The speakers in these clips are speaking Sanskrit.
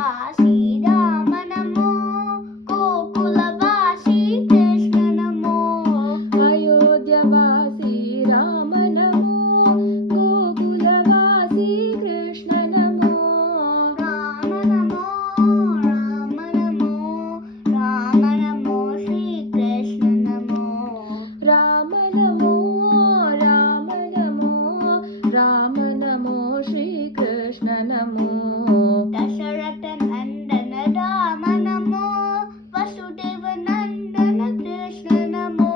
अयोध्यवासी राम नमो गोकुलवासी कृष्ण नमो अयोध्यवासी राम नमो गोकुलवासी कृष्ण नमो राम नमो राम नमो राम नमो श्री कृष्ण नमो राम नमो राम नमो राम नमो श्री कृष्ण नमो दशरथ नंदन राम नमो वसुदेव नंदन कृष्ण नमो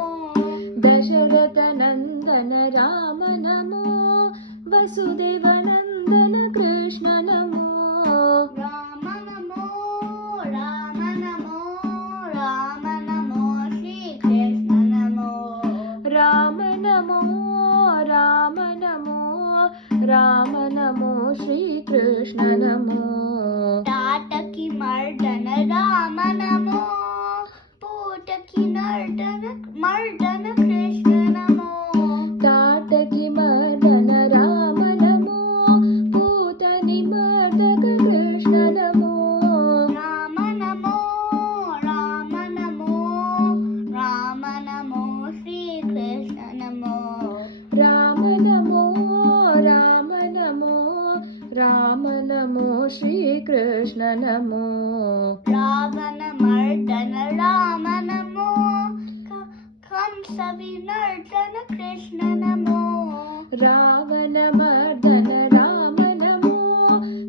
दशरथ नंदन राम नमो वसुदेव नंदन कृष्ण नमो राम नमो राम नमो राम नमो श्री कृष्ण नमो राम नमो राम नमो राम नमो श्री कृष्ण नमो ताटकी मर्दन राम नमो पूटकी नर्दन मर्दन कृष्ण नमो ताटकी मर्दन राम नमो पूतनि मर्दक कृष्ण नमो राम नमो राम नमो राम नमो श्री कृष्ण नमो राम नमो राम नमो राम नमो श्री कृष्ण नमो रावण मर्दन राम नमो कंस विनर्दन कृष्ण नमो रावण मर्दन राम नमो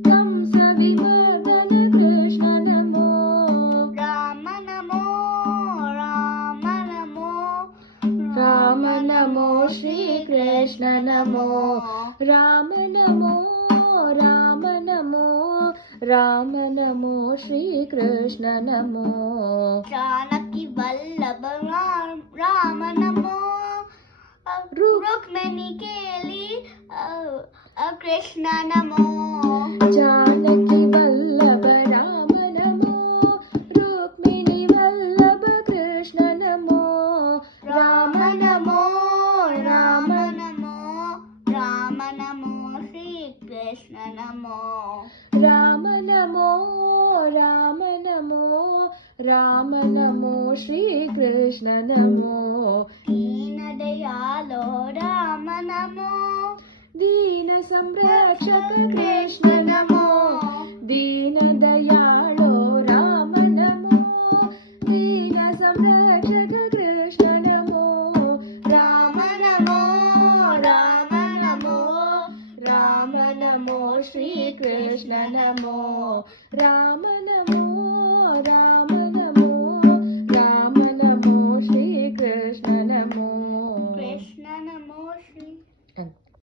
कंस विमर्दन कृष्ण नमो राम नमो राम नमो राम नमो श्री कृष्ण नमो राम नमो राम नमो राम नमो श्री कृष्ण नमो जानकी वल्लभ राम नमो रुक्मिणी केली कृष्ण नमो जानकी वल्लभ राम नमो रुक्मिणी वल्लभ कृष्ण नमो राम नमो राम नमो राम नमो श्री कृष्ण नमो राम नमो राम नमो राम नमो श्री कृष्ण नमो दीन दयालो राम नमो दीन संरक्षक कृष्ण नमो दीन दयालो राम नमो दीन संरक्षक कृष्ण नमो राम नमो राम नमो राम नमो श्री कृष्ण नमो राम नमो